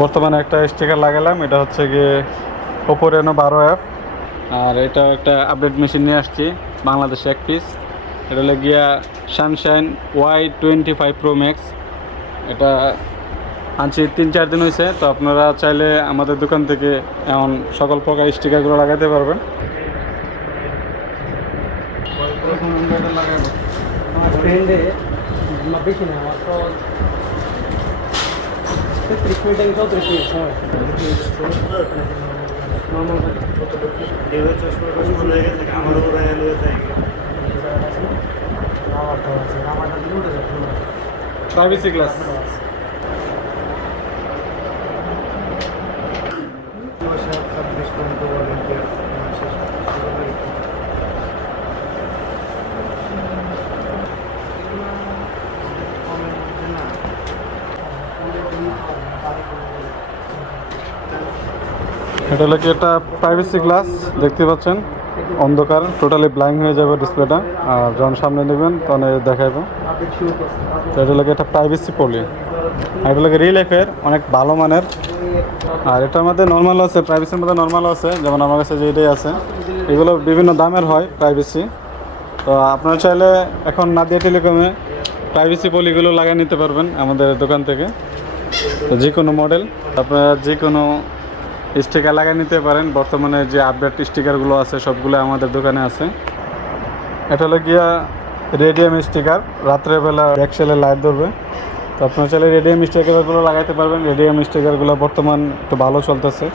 বর্তমানে একটা স্টিকার লাগালাম, এটা হচ্ছে গিয়ে Oppo Reno 12F। আর এটা একটা আপডেট মেশিন নিয়ে আসছি বাংলাদেশে এক পিস। এটা হলো গিয়া সানশাইন Y25 Pro Max। এটা আনছি 3-4 দিন হয়েছে। তো আপনারা চাইলে আমাদের দোকান থেকে এমন সকল প্রকার স্টিকারগুলো লাগাতে পারবেন। আমার ফ্রেন্ডে বেশি না, আমার তো 30 মিনিট আগে 34 মিনিট সময় প্রাইভেসি গ্লাস। এটা হলো কি একটা প্রাইভেসি গ্লাস, দেখতে পাচ্ছেন অন্ধকার, টোটালি ব্লাইন্ড হয়ে যাবে ডিসপ্লেটা। আর যখন সামনে নেবেন তখন দেখাবো। তো এটা হলো একটা প্রাইভেসি পলি। আর এটা হলো রিয়েল লাইফের অনেক ভালো মানের। আর এটার মধ্যে নর্মাল আছে, প্রাইভেসির মধ্যে নর্মাল আছে, যেমন আমার কাছে যেটাই আছে। এগুলো বিভিন্ন দামের হয় প্রাইভেসি। তো আপনারা চাইলে এখন নাদিয়া টেলিকমে প্রাইভেসি পলিগুলো লাগিয়ে নিতে পারবেন আমাদের দোকান থেকে। তো যে কোনো মডেল আপনারা যে কোনো স্টিকার লাগিয়ে নিতে পারেন। বর্তমানে যে আপডেট স্টিকারগুলো আছে সবগুলো আমাদের দোকানে আছে। এটা হলো গিয়া রেডিয়াম স্টিকার, রাত্রেবেলা ব্যাকসেলে লাইট ধরবে। তো আপনারা চাইলে রেডিয়াম স্টিকারগুলো লাগাইতে পারবেন। রেডিয়াম স্টিকারগুলো বর্তমান একটু ভালো চলতেছে।